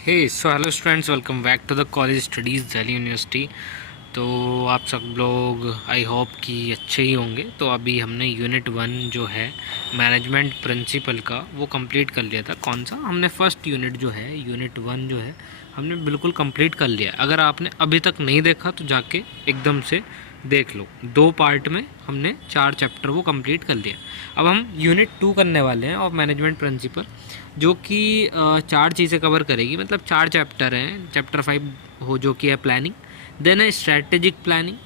Hello students, welcome back to the college studies Delhi university. तो आप सब लोग आई होप कि अच्छे ही होंगे। तो अभी हमने यूनिट 1 जो है मैनेजमेंट प्रिंसिपल का वो कंप्लीट कर लिया था। कौन सा? हमने फर्स्ट यूनिट जो है यूनिट 1 जो है हमने बिल्कुल कंप्लीट कर लिया। अगर आपने अभी तक नहीं देखा तो जाके एकदम से देख लो। 2 पार्ट में हमने 4 चैप्टर वो कंप्लीट कर लिया। अब हम यूनिट 2 करने वाले हैं ऑफ मैनेजमेंट प्रिंसिपल, जो कि 4 चीज़ें कवर करेगी। मतलब 4 चैप्टर हैं। चैप्टर 5 हो जो कि है प्लानिंग, देन है स्ट्रैटेजिक प्लानिंग,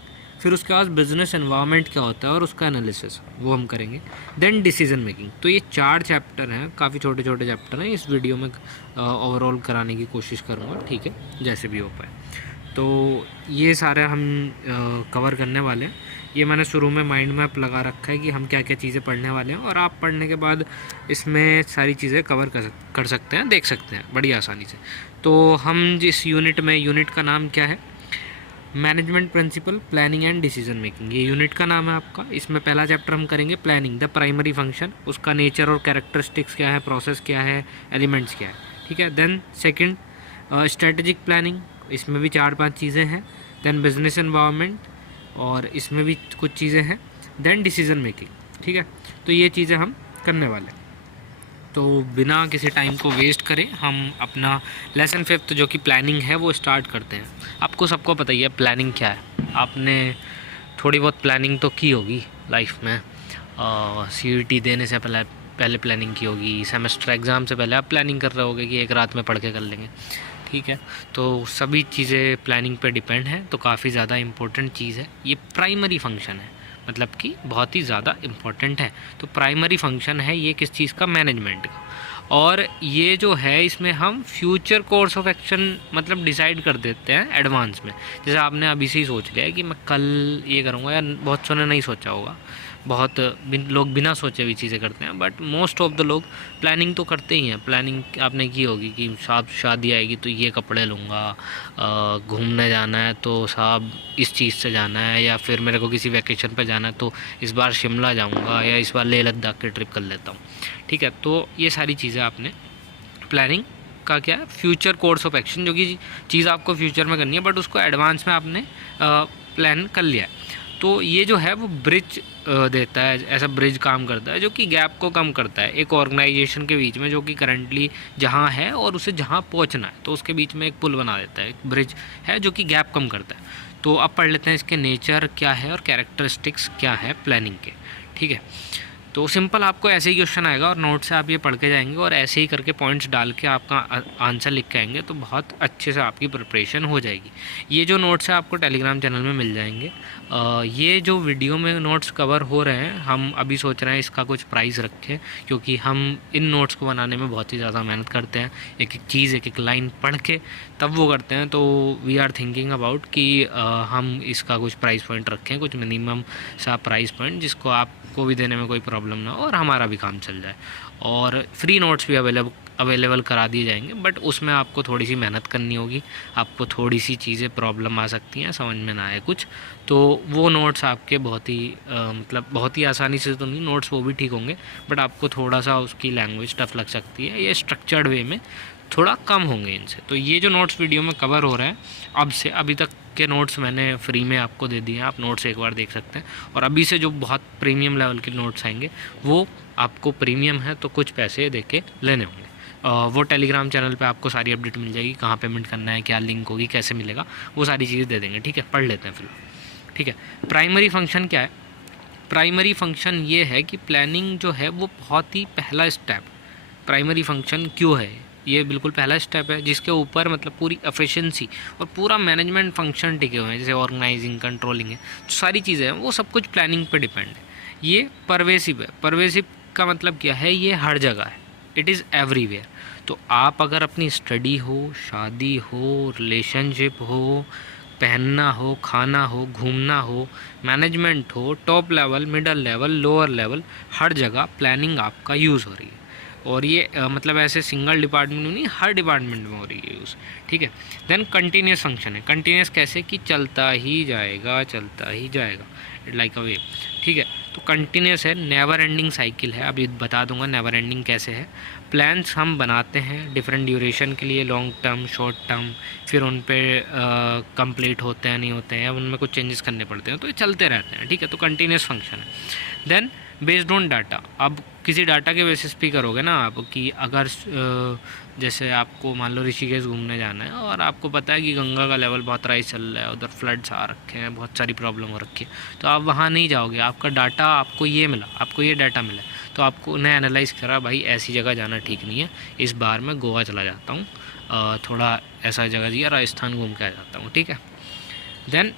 फिर उसके बाद बिजनेस एनवायरनमेंट क्या होता है और उसका एनालिसिस वो हम करेंगे, देन डिसीजन मेकिंग। तो ये 4 चैप्टर हैं, काफ़ी छोटे छोटे चैप्टर हैं। इस वीडियो में ओवरऑल कराने की कोशिश करूँगा, ठीक है, जैसे भी हो पाए। तो ये सारे हम कवर करने वाले हैं। ये मैंने शुरू में माइंड मैप लगा रखा है कि हम क्या क्या चीज़ें पढ़ने वाले हैं, और आप पढ़ने के बाद इसमें सारी चीज़ें कवर कर सकते हैं, देख सकते हैं बड़ी आसानी से। तो हम जिस यूनिट में, यूनिट का नाम क्या है? Management principle, planning and decision making, ये यूनिट का नाम है आपका। इसमें पहला चैप्टर हम करेंगे प्लानिंग, द प्राइमरी फंक्शन, उसका नेचर और कैरेक्टरिस्टिक्स क्या है, प्रोसेस क्या है, एलिमेंट्स क्या है, ठीक है। देन सेकंड स्ट्रेटेजिक प्लानिंग, इसमें भी 4-5 चीज़ें हैं। देन बिजनेस एनवायरनमेंट, और इसमें भी कुछ चीज़ें हैं। देन डिसीजन मेकिंग, ठीक है। तो ये चीज़ें हम करने वाले हैं। तो बिना किसी टाइम को वेस्ट करें हम अपना लेसन 5 जो कि प्लानिंग है वो स्टार्ट करते हैं। आपको सबको पता ही है प्लानिंग क्या है। आपने थोड़ी बहुत प्लानिंग तो की होगी लाइफ में। CUET देने से पहले प्लानिंग की होगी, सेमेस्टर एग्ज़ाम से पहले आप प्लानिंग कर रहे होगे कि एक रात में पढ़ के कर लेंगे, ठीक है। तो सभी चीज़ें प्लानिंग पे डिपेंड हैं। तो काफ़ी ज़्यादा इम्पोर्टेंट चीज़ है, ये प्राइमरी फंक्शन है, मतलब कि बहुत ही ज़्यादा इम्पोर्टेंट है। तो प्राइमरी फंक्शन है ये किस चीज़ का? मैनेजमेंट का। और ये जो है इसमें हम फ्यूचर कोर्स ऑफ एक्शन मतलब डिसाइड कर देते हैं एडवांस में। जैसे आपने अभी से ही सोच लिया है कि मैं कल ये करूँगा, या बहुत सौ ने नहीं सोचा होगा, बहुत लोग बिना सोचे हुई चीज़ें करते हैं, बट मोस्ट ऑफ द लोग प्लानिंग तो करते ही हैं। प्लानिंग आपने की होगी कि साहब शादी आएगी तो ये कपड़े लूँगा, घूमने जाना है तो साहब इस चीज़ से जाना है, या फिर मेरे को किसी वैकेशन पे जाना है तो इस बार शिमला जाऊँगा, या इस बार लेह लद्दाख की ट्रिप कर लेता हूँ, ठीक है। तो ये सारी चीज़ें आपने प्लानिंग का क्या है? फ्यूचर कोर्स ऑफ एक्शन, जो कि चीज़ आपको फ्यूचर में करनी है बट उसको एडवांस में आपने प्लान कर लिया है। तो ये जो है वो ब्रिज देता है, ऐसा ब्रिज काम करता है जो कि गैप को कम करता है एक ऑर्गेनाइजेशन के बीच में, जो कि करंटली जहाँ है और उसे जहाँ पहुँचना है, तो उसके बीच में एक पुल बना देता है, एक ब्रिज है जो कि गैप कम करता है। तो अब पढ़ लेते हैं इसके नेचर क्या है और कैरेक्टरिस्टिक्स क्या है प्लानिंग के, ठीक है। तो सिंपल आपको ऐसे ही क्वेश्चन आएगा और नोट से आप ये पढ़ के जाएंगे और ऐसे ही करके पॉइंट्स डाल के आपका आंसर लिख के आएंगे, तो बहुत अच्छे से आपकी प्रिपरेशन हो जाएगी। ये जो नोट्स है आपको टेलीग्राम चैनल में मिल जाएंगे। ये जो वीडियो में नोट्स कवर हो रहे हैं, हम अभी सोच रहे हैं इसका कुछ प्राइस रखें, क्योंकि हम इन नोट्स को बनाने में बहुत ही ज़्यादा मेहनत करते हैं। एक एक चीज़, एक एक लाइन पढ़ के तब वो करते हैं। तो वी आर थिंकिंग अबाउट कि हम इसका कुछ प्राइस पॉइंट रखें, कुछ मिनिमम सा प्राइस पॉइंट, जिसको आपको भी देने में कोई प्रॉब्लम ना हो और हमारा भी काम चल जाए। और फ्री नोट्स भी अवेलेबल करा दिए जाएंगे, बट उसमें आपको थोड़ी सी मेहनत करनी होगी, आपको थोड़ी सी चीज़ें प्रॉब्लम आ सकती हैं, समझ में ना आए कुछ, तो वो नोट्स आपके बहुत ही मतलब बहुत ही आसानी से तो नहीं, नोट्स वो भी ठीक होंगे, बट आपको थोड़ा सा उसकी लैंग्वेज टफ लग सकती है। ये स्ट्रक्चर्ड वे में थोड़ा कम होंगे इनसे। तो ये जो नोट्स वीडियो में कवर हो रहा है, अब से अभी तक के नोट्स मैंने फ्री में आपको दे दिए हैं, आप नोट्स एक बार देख सकते हैं। और अभी से जो बहुत प्रीमियम लेवल के नोट्स आएंगे वो आपको प्रीमियम है तो कुछ पैसे दे के लेने होंगे। वो टेलीग्राम चैनल पे आपको सारी अपडेट मिल जाएगी, कहाँ पेमेंट करना है, क्या लिंक होगी, कैसे मिलेगा, वो सारी चीज़ें दे देंगे, ठीक है। पढ़ लेते हैं फिलहाल, ठीक है। प्राइमरी फंक्शन क्या है? प्राइमरी फंक्शन ये है कि प्लानिंग जो है वो बहुत ही पहला स्टेप। प्राइमरी फंक्शन क्यों है? ये बिल्कुल पहला स्टेप है जिसके ऊपर मतलब पूरी एफिशिएंसी और पूरा मैनेजमेंट फंक्शन टिके हुए हैं, जैसे ऑर्गेनाइजिंग, कंट्रोलिंग है, जो सारी चीज़ें हैं वो सब कुछ प्लानिंग पे डिपेंड है। ये परवेसिव है। परवेसिव का मतलब क्या है? ये हर जगह है, इट इज़ एवरीवेयर। तो आप अगर अपनी स्टडी हो, शादी हो, रिलेशनशिप हो, पहनना हो, खाना हो, घूमना हो, मैनेजमेंट हो, top level, middle level, lower level, हर जगह प्लानिंग आपका यूज़ हो रही है। और ये मतलब ऐसे सिंगल डिपार्टमेंट में नहीं, हर डिपार्टमेंट में हो रही है यूज़, ठीक है। देन कंटिन्यूस फंक्शन है। कंटिन्यूस कैसे? कि चलता ही जाएगा, चलता ही जाएगा, लाइक अ वेव, ठीक है। तो कंटिन्यूस है, नेवर एंडिंग साइकिल है। अभी बता दूंगा नेवर एंडिंग कैसे है। प्लान्स हम बनाते हैं डिफरेंट ड्यूरेशन के लिए, लॉन्ग टर्म, शॉर्ट टर्म, फिर उन पे कंप्लीट होते हैं नहीं होते हैं, उनमें कुछ चेंजेस करने पड़ते हैं, तो ये चलते रहते हैं, ठीक है। तो कंटिन्यूस फंक्शन है। देन बेस्ड ऑन डाटा, अब किसी डाटा के बेसिस पे करोगे ना आप कि अगर जैसे आपको मान लो ऋषिकेश घूमने जाना है और आपको पता है कि गंगा का लेवल बहुत राइज चल रहा है, उधर फ्लड्स आ रखे हैं, बहुत सारी प्रॉब्लम हो रखी है, तो आप वहाँ नहीं जाओगे। आपका डाटा आपको ये मिला, आपको ये डाटा मिला, तो आपको उन्हें एनालाइज करा, भाई ऐसी जगह जाना ठीक नहीं है, इस बार मैं गोवा चला जाता हूँ, थोड़ा ऐसा जगह दिया, राजस्थान घूम के आ जाता हूँ, ठीक है। देन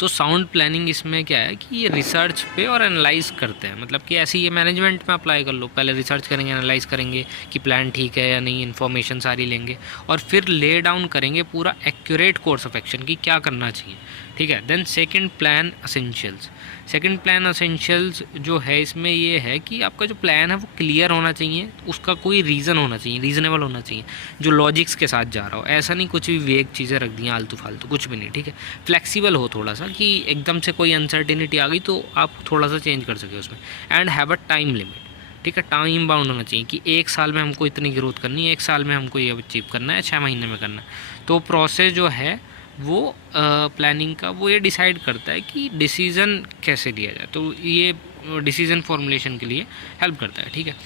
तो साउंड प्लानिंग इसमें क्या है कि ये रिसर्च पे और एनालाइज करते हैं, मतलब कि ऐसे ये मैनेजमेंट में अप्लाई कर लो। पहले रिसर्च करेंगे, एनालाइज करेंगे कि प्लान ठीक है या नहीं, इन्फॉर्मेशन सारी लेंगे और फिर ले डाउन करेंगे पूरा एक्यूरेट कोर्स ऑफ एक्शन की क्या करना चाहिए, ठीक है। Then second plan essentials. Second plan essentials जो है इसमें ये है कि आपका जो प्लान है वो क्लियर होना चाहिए, उसका कोई रीज़न होना चाहिए, रीज़नेबल होना चाहिए, जो लॉजिक्स के साथ जा रहा हो। ऐसा नहीं कुछ भी वेग चीज़ें रख दी आलतू फालतू, कुछ भी नहीं, ठीक है। फ्लेक्सिबल हो थोड़ा सा कि एकदम से कोई अनसर्टिनिटी आ गई तो आप थोड़ा सा चेंज कर सके उसमें। And have a time limit, ठीक है। टाइम बाउंड होना चाहिए कि 1 साल में हमको इतनी ग्रोथ करनी है, 1 साल में हमको ये अचीव करना है, 6 महीने में करना है। तो प्रोसेस जो है वो प्लानिंग का वो ये डिसाइड करता है कि डिसीज़न कैसे लिया जाए, तो ये डिसीज़न फॉर्मुलेशन के लिए हेल्प करता है, ठीक है।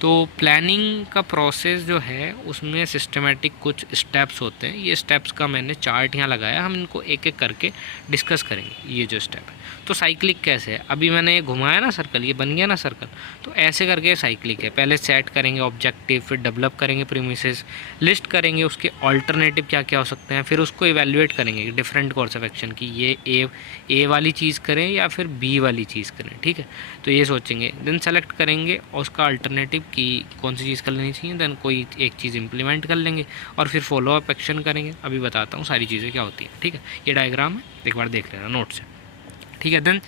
तो प्लानिंग का प्रोसेस जो है उसमें सिस्टमेटिक कुछ स्टेप्स होते हैं। ये स्टेप्स का मैंने चार्ट यहाँ लगाया, हम इनको एक एक करके डिस्कस करेंगे। ये जो स्टेप है तो साइक्लिक कैसे है, अभी मैंने ये घुमाया ना सर्कल, ये बन गया ना सर्कल, तो ऐसे करके साइक्लिक है। पहले सेट करेंगे ऑब्जेक्टिव, फिर डेवलप करेंगे प्रीमिसेस, लिस्ट करेंगे उसके ऑल्टरनेटिव क्या क्या हो सकते हैं, फिर उसको इवेल्युएट करेंगे डिफरेंट कोर्स ऑफ एक्शन की ये ए वाली चीज़ करें या फिर बी वाली चीज़ करें, ठीक है। तो ये सोचेंगे, देन सेलेक्ट करेंगे और उसका अल्टरनेटिव कि कौन सी चीज़ कर लेनी चाहिए, देन कोई एक चीज़ इंप्लीमेंट कर लेंगे और फिर फॉलो अप एक्शन करेंगे। अभी बताता हूँ सारी चीज़ें क्या होती हैं, ठीक है। ये डायग्राम है, एक बार देख लेना नोट से, ठीक है। देन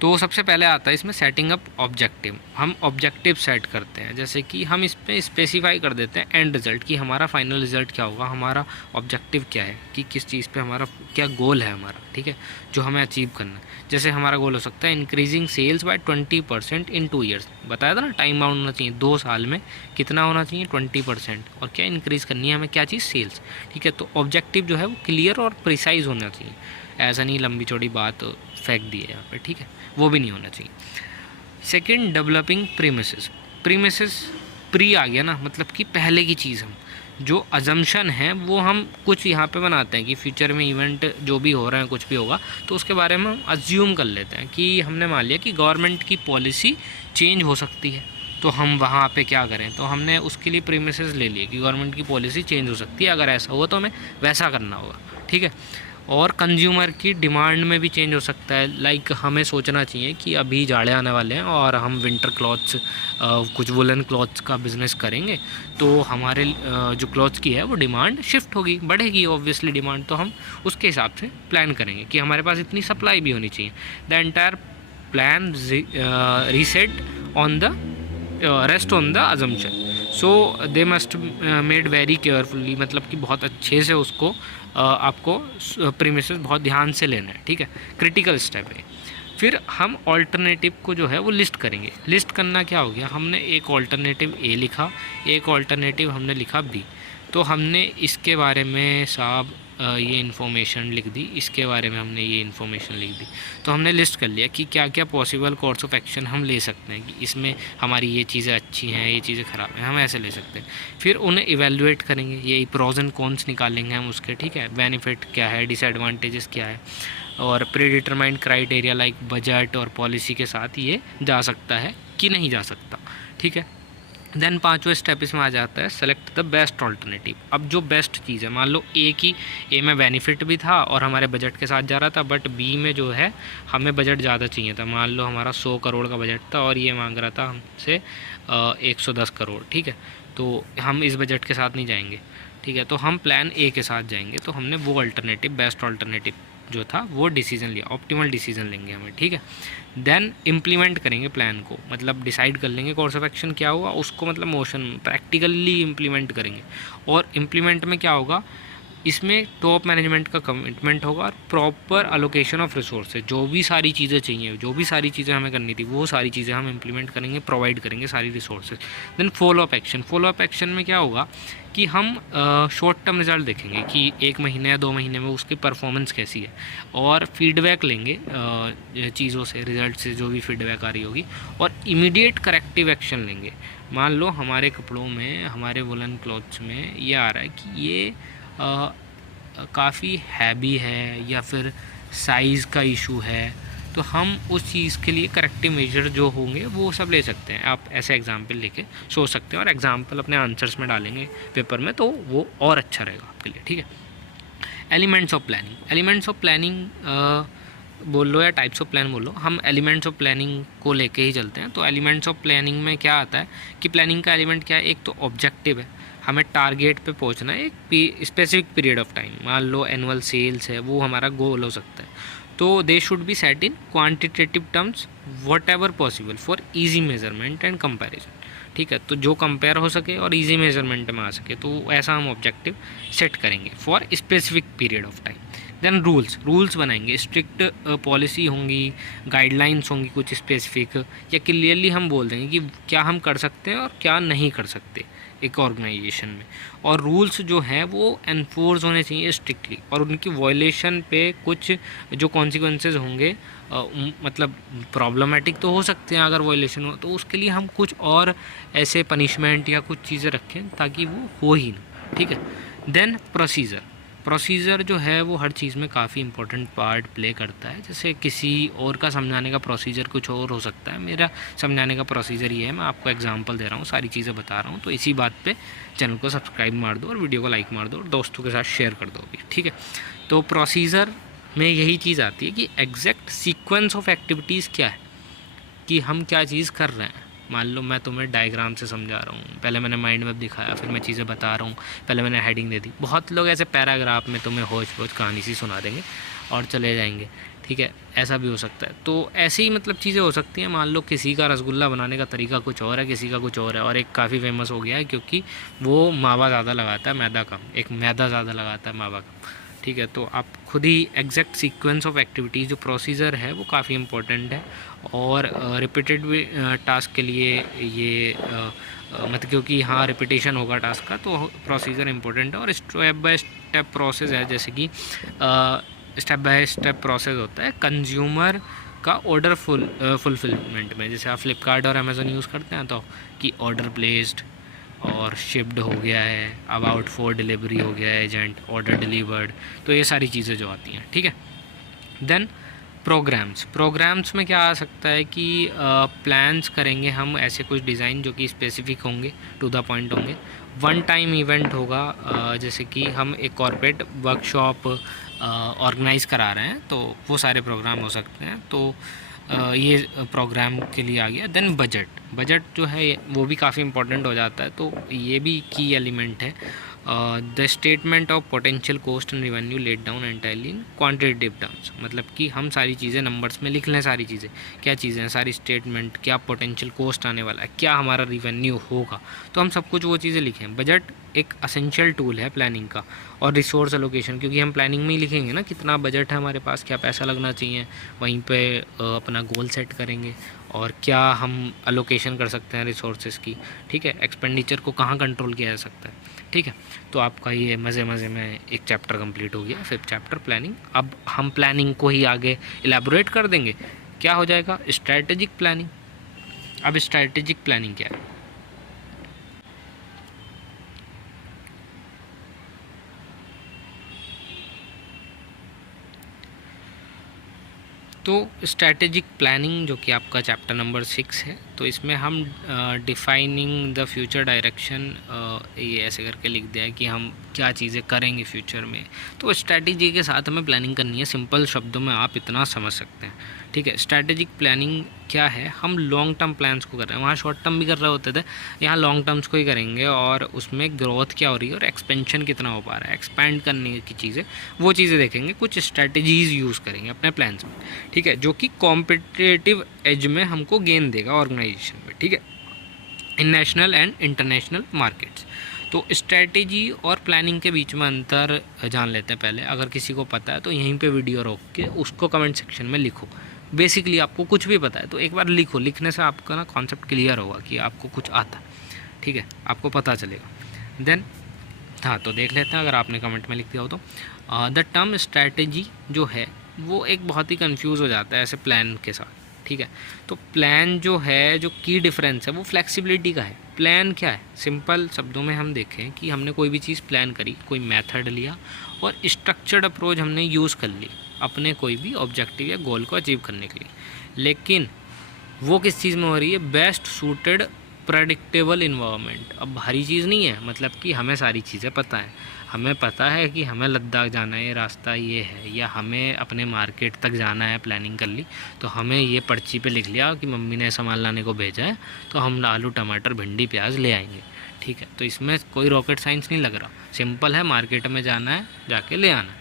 तो सबसे पहले आता है इसमें सेटिंग अप ऑब्जेक्टिव। हम ऑब्जेक्टिव सेट करते हैं, जैसे कि हम इस पर स्पेसिफाई कर देते हैं एंड रिजल्ट कि हमारा फाइनल रिजल्ट क्या होगा, हमारा ऑब्जेक्टिव क्या है, कि किस चीज़ पे हमारा क्या गोल है हमारा, ठीक है, जो हमें अचीव करना है। जैसे हमारा गोल हो सकता है इंक्रीजिंग सेल्स बाय 20% इन 2 ईयर्स, बताया था ना, टाइम बाउंड होना चाहिए, 2 साल में कितना होना चाहिए, 20%, और क्या इंक्रीज़ करनी है हमें, क्या चीज़, सेल्स, ठीक है। तो ऑब्जेक्टिव जो है वो क्लियर और प्रिसाइज होना चाहिए, ऐसा नहीं लंबी चौड़ी बात फेंक दी है यहाँ पर, ठीक है, वो भी नहीं होना चाहिए। Second, developing premises. Premises pre आ गया ना, मतलब कि पहले की चीज़, हम जो अजम्पशन है वो हम कुछ यहाँ पे बनाते हैं कि फ्यूचर में इवेंट जो भी हो रहा है, कुछ भी होगा तो उसके बारे में हम अज्यूम कर लेते हैं कि हमने मान लिया कि गवर्नमेंट की पॉलिसी चेंज हो सकती है, तो हम वहाँ पे क्या करें, तो हमने उसके लिए प्रीमिसेस ले लिए कि गवर्नमेंट की पॉलिसी चेंज हो सकती है, अगर ऐसा हुआ तो हमें वैसा करना होगा, ठीक है। और कंज्यूमर की डिमांड में भी चेंज हो सकता है, लाइक हमें सोचना चाहिए कि अभी जाड़े आने वाले हैं और हम विंटर क्लॉथ्स, कुछ वुलन क्लॉथ्स का बिज़नेस करेंगे, तो हमारे जो क्लॉथ्स की है वो डिमांड शिफ्ट होगी, बढ़ेगी ऑब्वियसली डिमांड, तो हम उसके हिसाब से प्लान करेंगे कि हमारे पास इतनी सप्लाई भी होनी चाहिए। The entire plan reset on the rest on the assumption, so they must made very carefully, मतलब कि बहुत अच्छे से उसको आपको प्रीमिसेस बहुत ध्यान से लेना है, ठीक है, क्रिटिकल स्टेप है। फिर हम ऑल्टरनेटिव को जो है वो लिस्ट करेंगे। लिस्ट करना क्या हो गया, हमने एक ऑल्टरनेटिव ए लिखा, एक ऑल्टरनेटिव हमने लिखा बी, तो हमने इसके बारे में साहब ये इन्फॉर्मेशन लिख दी, इसके बारे में हमने ये इन्फॉर्मेशन लिख दी, तो हमने लिस्ट कर लिया कि क्या क्या पॉसिबल कोर्स ऑफ एक्शन हम ले सकते हैं, कि इसमें हमारी ये चीज़ें अच्छी हैं, ये चीज़ें ख़राब हैं, हम ऐसे ले सकते हैं। फिर उन्हें इवेल्युएट करेंगे, ये प्रोज एंड कॉन्स निकालेंगे हम उसके, ठीक है, बेनिफिट क्या है, डिसएडवांटेजेस क्या है, और pre determined criteria like budget और पॉलिसी के साथ ये जा सकता है कि नहीं जा सकता, ठीक है। देन 5वां स्टेप इसमें आ जाता है सेलेक्ट द बेस्ट ऑल्टरनेटिव। अब जो बेस्ट चीज़ है, मान लो ए में बेनिफिट भी था और हमारे बजट के साथ जा रहा था, बट बी में जो है हमें बजट ज़्यादा चाहिए था, मान लो हमारा 100 करोड़ का बजट था और ये मांग रहा था हमसे 110 करोड़, ठीक है, तो हम इस बजट के साथ नहीं जाएंगे, ठीक है, तो हम प्लान ए के साथ जाएंगे। तो हमने वो अल्टरनेटिव, बेस्ट ऑल्टरनेटिव जो था वो डिसीजन लिया, ऑप्टिमल डिसीजन लेंगे हमें, ठीक है। देन इम्प्लीमेंट करेंगे प्लान को, मतलब डिसाइड कर लेंगे कोर्स ऑफ एक्शन क्या हुआ, उसको मतलब मोशन प्रैक्टिकली इम्प्लीमेंट करेंगे। और इम्प्लीमेंट में क्या होगा, इसमें टॉप मैनेजमेंट का कमिटमेंट होगा और प्रॉपर अलोकेशन ऑफ रिसोर्सेज, जो भी सारी चीज़ें चाहिए, जो भी सारी चीज़ें हमें करनी थी वो सारी चीज़ें हम इम्प्लीमेंट करेंगे, प्रोवाइड करेंगे सारी resources. Then follow up action, follow up action में क्या होगा कि हम शॉर्ट टर्म रिजल्ट देखेंगे कि 1 महीने या 2 महीने में उसकी परफॉर्मेंस कैसी है, और फीडबैक लेंगे चीज़ों से, रिजल्ट से जो भी फीडबैक आ रही होगी, और इमीडिएट करेक्टिव एक्शन लेंगे। मान लो हमारे कपड़ों में, हमारे वुलन क्लॉथ्स में ये आ रहा है कि ये काफ़ी हैवी है या फिर साइज़ का इशू है, तो हम उस चीज़ के लिए करेक्टिव मेजर जो होंगे वो सब ले सकते हैं। आप ऐसे एग्जाम्पल लेके सोच सकते हैं और एग्जाम्पल अपने आंसर्स में डालेंगे पेपर में, तो वो और अच्छा रहेगा आपके लिए, ठीक है। Elements of planning, elements of planning बोल लो या टाइप्स ऑफ प्लान बोल लो, हम एलिमेंट्स ऑफ प्लानिंग को लेके ही चलते हैं। तो एलिमेंट्स ऑफ प्लानिंग में क्या आता है कि प्लानिंग का एलिमेंट क्या है, एक तो ऑब्जेक्टिव है, हमें टारगेट पे पहुंचना है एक स्पेसिफिक पीरियड ऑफ टाइम, मान लो एनुअल सेल्स है, वो हमारा गोल हो सकता है। तो they should be set in quantitative terms what ever possible for easy measurement and comparison, ठीक है। तो जो कंपेयर हो सके और इजी मेजरमेंट में आ सके, तो ऐसा हम ऑब्जेक्टिव सेट करेंगे for specific period of time. Then rules बनाएंगे, स्ट्रिक्ट पॉलिसी होंगी, गाइडलाइंस होंगी कुछ स्पेसिफिक, या क्लियरली हम बोल देंगे कि क्या हम कर सकते हैं और क्या नहीं कर सकते एक ऑर्गेनाइजेशन में। और रूल्स जो हैं वो एनफोर्स होने चाहिए स्ट्रिक्टली, और उनकी वायलेशन पे कुछ जो कॉन्सिक्वेंसेज होंगे, मतलब प्रॉब्लमेटिक तो हो सकते हैं अगर वायलेशन हो, तो उसके लिए हम कुछ और ऐसे पनिशमेंट या कुछ चीज़ें रखें ताकि वो हो ही ना, ठीक है। देन प्रोसीजर जो है वो हर चीज़ में काफ़ी इंपॉर्टेंट पार्ट प्ले करता है। जैसे किसी और का समझाने का प्रोसीजर कुछ और हो सकता है, मेरा समझाने का प्रोसीजर ये है, मैं आपको एग्जांपल दे रहा हूँ, सारी चीज़ें बता रहा हूँ। तो इसी बात पे चैनल को सब्सक्राइब मार दो और वीडियो को लाइक मार दो और दोस्तों के साथ शेयर कर दो भी, ठीक है। तो प्रोसीजर में यही चीज़ आती है कि एग्जैक्ट सीक्वेंस ऑफ एक्टिविटीज़ क्या है, कि हम क्या चीज़ कर रहे हैं। मान लो मैं तुम्हें डायग्राम से समझा रहा हूँ, पहले मैंने माइंड मैप दिखाया, फिर मैं चीज़ें बता रहा हूँ, पहले मैंने हेडिंग दे दी। बहुत लोग ऐसे पैराग्राफ में तुम्हें होच पोच कहानी सी सुना देंगे और चले जाएंगे, ठीक है, ऐसा भी हो सकता है। तो ऐसे ही मतलब चीज़ें हो सकती हैं। मान लो किसी का रसगुल्ला बनाने का तरीका कुछ और है, किसी का कुछ और है, और एक काफ़ी फेमस हो गया है क्योंकि वो मावा ज़्यादा लगाता है मैदा कम, एक मैदा ज़्यादा लगाता है मावा कम, ठीक है। तो आप खुद ही एग्जैक्ट सीक्वेंस ऑफ एक्टिविटीज़ जो प्रोसीजर है वो काफ़ी इंपॉर्टेंट है, और रिपीटेड टास्क के लिए ये मतलब क्योंकि हाँ रिपीटेशन होगा टास्क का, तो प्रोसीजर इंपॉर्टेंट है। और स्टेप बाय स्टेप प्रोसेस है, जैसे कि स्टेप बाय स्टेप प्रोसेस होता है कंज्यूमर का ऑर्डर फुलफिलमेंट में। जैसे आप फ्लिपकार्ट और अमेज़न यूज़ करते हैं तो कि ऑर्डर प्लेस्ड और शिप्ड हो गया है, अबाउट फॉर डिलीवरी हो गया है, एजेंट ऑर्डर डिलीवर्ड, तो ये सारी चीज़ें जो आती हैं, ठीक है। देन प्रोग्राम्स में क्या आ सकता है कि प्लान्स करेंगे हम ऐसे कुछ डिज़ाइन जो कि स्पेसिफिक होंगे, टू द पॉइंट होंगे। वन टाइम इवेंट होगा, जैसे कि हम एक कॉर्पोरेट वर्कशॉप ऑर्गेनाइज़ करा रहे हैं, तो वो सारे प्रोग्राम हो सकते हैं। तो ये प्रोग्राम के लिए आ गया। देन बजट जो है वो भी काफ़ी इंपॉर्टेंट हो जाता है, तो ये भी की एलिमेंट है। The statement of potential cost and revenue let down entirely in quantitative terms, मतलब कि हम सारी चीज़ें नंबर्स में लिख लें, सारी चीज़ें क्या चीज़ें हैं, सारी स्टेटमेंट, क्या पोटेंशियल कॉस्ट आने वाला है, क्या हमारा रिवेन्यू होगा, तो हम सब कुछ वो चीज़ें लिखें। बजट एक असेंशियल टूल है प्लानिंग का, और रिसोर्स एलोकेशन, क्योंकि हम प्लानिंग में ही लिखेंगे ना कितना बजट है हमारे पास, क्या पैसा लगना चाहिए, वहीं पे अपना गोल सेट करेंगे और क्या हम एलोकेशन कर सकते हैं रिसोर्सेज की, ठीक है। एक्सपेंडिचर को कहाँ कंट्रोल किया जा सकता है, ठीक है। तो आपका ये मज़े में एक चैप्टर कंप्लीट हो गया, 5th चैप्टर प्लानिंग। अब हम प्लानिंग को ही आगे इलेबोरेट कर देंगे, क्या हो जाएगा स्ट्रैटेजिक प्लानिंग। अब स्ट्रैटेजिक प्लानिंग क्या है? तो स्ट्रैटेजिक प्लानिंग जो कि आपका चैप्टर नंबर 6 है, तो इसमें हम डिफाइनिंग द फ्यूचर डायरेक्शन, ये ऐसे करके लिख दिया है कि हम क्या चीज़ें करेंगे फ्यूचर में। तो स्ट्रैटेजी के साथ हमें प्लानिंग करनी है, सिंपल शब्दों में आप इतना समझ सकते हैं, ठीक है। स्ट्रैटेजिक प्लानिंग क्या है, हम लॉन्ग टर्म प्लान्स को कर रहे हैं, वहाँ शॉर्ट टर्म भी कर रहे होते थे, यहाँ लॉन्ग टर्म्स को ही करेंगे, और उसमें ग्रोथ क्या हो रही है और एक्सपेंशन कितना हो पा रहा है, एक्सपैंड करने की चीज़ें, वो चीज़ें देखेंगे, कुछ स्ट्रैटेजीज़ यूज़ करेंगे अपने प्लान्स में, ठीक है, जो कि कॉम्पिटिटिव एज में हमको गेन देगा ऑर्गेनाइजेशन में, ठीक है, इन नेशनल एंड इंटरनेशनल मार्केट्स। तो स्ट्रैटेजी और प्लानिंग के बीच में अंतर जान लेते हैं पहले। अगर किसी को पता है तो यहीं पे वीडियो रोक के उसको कमेंट सेक्शन में लिखो। बेसिकली आपको कुछ भी पता है तो एक बार लिखो, लिखने से आपका ना कॉन्सेप्ट क्लियर होगा कि आपको कुछ आता है, ठीक है, आपको पता चलेगा। देन हाँ, तो देख लेते हैं अगर आपने कमेंट में लिख दिया हो तो। द टर्म स्ट्रैटेजी जो है वो एक बहुत ही कंफ्यूज हो जाता है ऐसे प्लान के साथ, ठीक है। तो प्लान जो है, जो की डिफरेंस है वो फ्लेक्सिबिलिटी का है। प्लान क्या है, सिंपल शब्दों में हम देखें कि हमने कोई भी चीज़ प्लान करी, कोई मेथड लिया और स्ट्रक्चर्ड अप्रोच हमने यूज़ कर ली अपने कोई भी ऑब्जेक्टिव या गोल को अचीव करने के लिए। लेकिन वो किस चीज़ में हो रही है, बेस्ट सूटेड प्रेडिक्टेबल इन्वायरमेंट। अब भारी चीज़ नहीं है, मतलब कि हमें सारी चीज़ें पता है, हमें पता है कि हमें लद्दाख जाना है, ये रास्ता ये है, या हमें अपने मार्केट तक जाना है, प्लानिंग कर ली तो हमें ये पर्ची पे लिख लिया कि मम्मी ने सामान लाने को भेजा है तो हम आलू टमाटर भिंडी प्याज ले आएंगे, ठीक है। तो इसमें कोई रॉकेट साइंस नहीं लग रहा, सिंपल है, मार्केट में जाना है, जाके ले आना।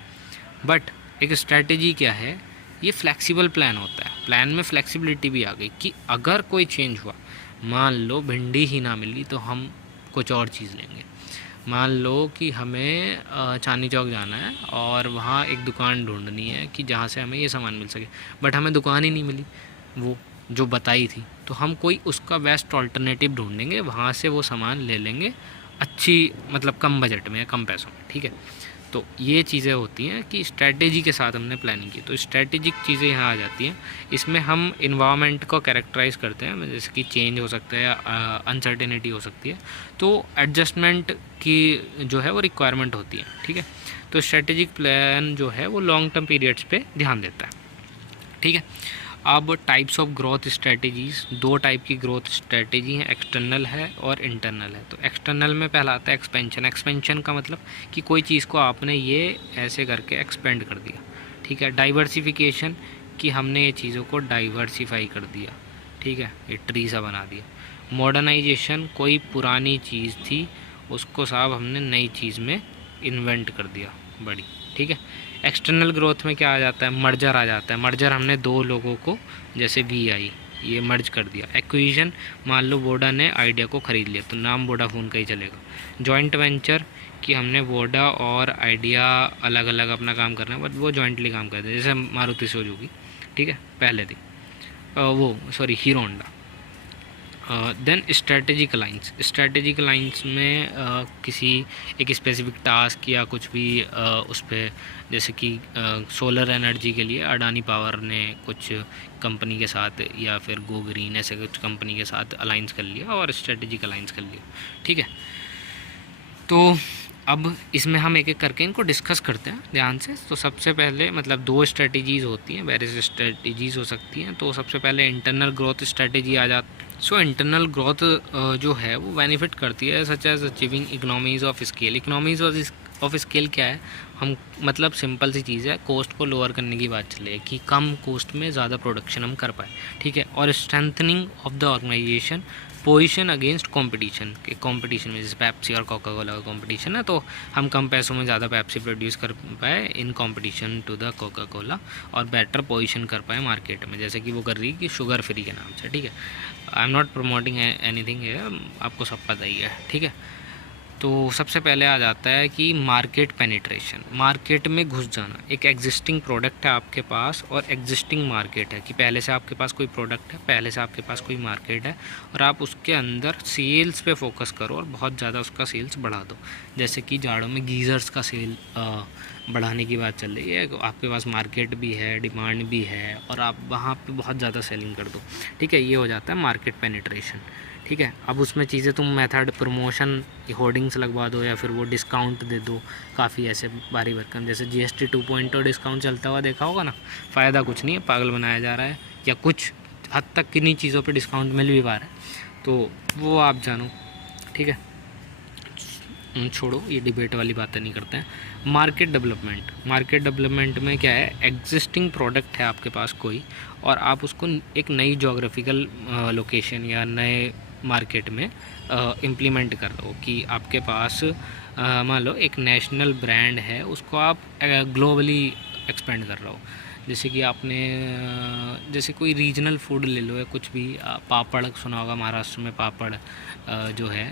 बट एक स्ट्रैटेजी क्या है, ये फ्लेक्सिबल प्लान होता है। प्लान में फ्लेक्सिबिलिटी भी आ गई कि अगर कोई चेंज हुआ, मान लो भिंडी ही ना मिली तो हम कुछ और चीज़ लेंगे। मान लो कि हमें चांदनी चौक जाना है और वहाँ एक दुकान ढूंढनी है कि जहाँ से हमें ये सामान मिल सके, बट हमें दुकान ही नहीं मिली वो जो बताई थी, तो हम कोई उसका बेस्ट ऑल्टरनेटिव ढूंढेंगे, वहाँ से वो सामान ले लेंगे अच्छी, मतलब कम बजट में या कम पैसों में, ठीक है। तो ये चीज़ें होती हैं कि स्ट्रैटेजी के साथ हमने प्लानिंग की, तो स्ट्रैटेजिक चीज़ें यहाँ आ जाती हैं। इसमें हम इन्वायरमेंट को कैरेक्टराइज करते हैं, जैसे कि चेंज हो सकता है, अनसर्टेनिटी हो सकती है, तो एडजस्टमेंट की जो है वो रिक्वायरमेंट होती है, ठीक है। तो स्ट्रैटेजिक प्लान जो है वो लॉन्ग टर्म पीरियड्स पे ध्यान देता है, ठीक है। अब टाइप्स ऑफ ग्रोथ स्ट्रैटेजीज़, दो टाइप की ग्रोथ स्ट्रैटेजी हैं, एक्सटर्नल है और इंटरनल है। तो एक्सटर्नल में पहला आता है एक्सपेंशन। एक्सपेंशन का मतलब कि कोई चीज़ को आपने ये ऐसे करके एक्सपेंड कर दिया, ठीक है। डाइवर्सिफिकेशन, कि हमने ये चीज़ों को डाइवर्सिफाई कर दिया, ठीक है, ये ट्री सा बना दिया। मॉडर्नाइजेशन, कोई पुरानी चीज़ थी उसको साहब हमने नई चीज़ में इन्वेंट कर दिया बड़ी, ठीक है। एक्सटर्नल ग्रोथ में क्या आ जाता है, मर्जर आ जाता है। मर्जर, हमने दो लोगों को जैसे VI ये मर्ज कर दिया। एक्विजिशन, मान लो वोडा ने आइडिया को ख़रीद लिया तो नाम वोडाफोन का ही चलेगा। जॉइंट वेंचर, कि हमने वोडा और आइडिया अलग अलग अपना काम करना है बट वो जॉइंटली काम करते हैं, जैसे मारुति सुजुकी, ठीक है, पहले थी Hero Honda. Then strategic alliance. Strategic alliance में किसी एक स्पेसिफिक टास्क या कुछ भी उस पर, जैसे कि सोलर एनर्जी के लिए अडानी पावर ने कुछ कंपनी के साथ या फिर गो ग्रीन ऐसे कुछ कंपनी के साथ अलाइंस कर लिया और स्ट्रैटेजिक अलाइंस कर लिया, ठीक है। तो अब इसमें हम एक एक करके इनको डिस्कस करते हैं ध्यान से। तो सबसे पहले, मतलब दो स्ट्रेटजीज़ होती हैं, वेरियस स्ट्रेटजीज़ हो सकती हैं। तो सबसे पहले इंटरनल ग्रोथ स्ट्रेटजी आ जाती है। सो इंटरनल ग्रोथ जो है वो बेनिफिट करती है such as achieving economies of scale. Economies of scale क्या है, हम मतलब सिंपल सी चीज़ है, कॉस्ट को लोअर करने की बात चले कि कम कॉस्ट में ज़्यादा प्रोडक्शन हम कर पाए, ठीक है। और strengthening of the organization position against competition, के कंपटीशन में जैसे पेप्सी और कोका कोला का कंपटीशन है तो हम कम पैसों में ज़्यादा पेप्सी प्रोड्यूस कर पाए in competition to the Coca Cola, और बेटर पोजीशन कर पाए मार्केट में, जैसे कि वो कर रही है कि शुगर फ्री के नाम से, ठीक है। I am not promoting anything है, आपको सब पता ही है, ठीक है। तो सबसे पहले आ जाता है कि मार्केट पेनिट्रेशन, मार्केट में घुस जाना। एक एग्जिस्टिंग प्रोडक्ट है आपके पास और एग्जिस्टिंग मार्केट है, कि पहले से आपके पास कोई प्रोडक्ट है, पहले से आपके पास कोई मार्केट है और आप उसके अंदर सेल्स पे फोकस करो और बहुत ज़्यादा उसका सेल्स बढ़ा दो। जैसे कि जाड़ों में गीज़र्स का सेल बढ़ाने की बात चल रही है, आपके पास मार्केट भी है, डिमांड भी है और आप वहाँ पे बहुत ज़्यादा सेलिंग कर दो, ठीक है। ये हो जाता है मार्केट पेनिट्रेशन, ठीक है। अब उसमें चीज़ें तुम मेथड प्रमोशन, होर्डिंग्स लगवा दो या फिर वो डिस्काउंट दे दो, काफ़ी ऐसे भारी भरकम, जैसे GST 2.0 डिस्काउंट चलता हुआ देखा होगा ना, फ़ायदा कुछ नहीं है, पागल बनाया जा रहा है, या कुछ हद तक किन्हीं चीज़ों पे डिस्काउंट मिल भी पा रहा है, तो वो आप जानो, ठीक है। छोड़ो, ये डिबेट वाली बातें नहीं करते हैं। मार्केट डेवलपमेंट, मार्केट डेवलपमेंट में क्या है, एग्जिस्टिंग प्रोडक्ट है आपके पास कोई और आप उसको एक नई जोग्राफिकल लोकेशन या नए मार्केट में इम्प्लीमेंट कर रहे हो, कि आपके पास मान लो एक नेशनल ब्रांड है, उसको आप ग्लोबली एक्सपेंड कर रहे हो। जैसे कि आपने जैसे कोई रीजनल फूड ले लो या कुछ भी, पापड़ सुना होगा, महाराष्ट्र में पापड़ जो है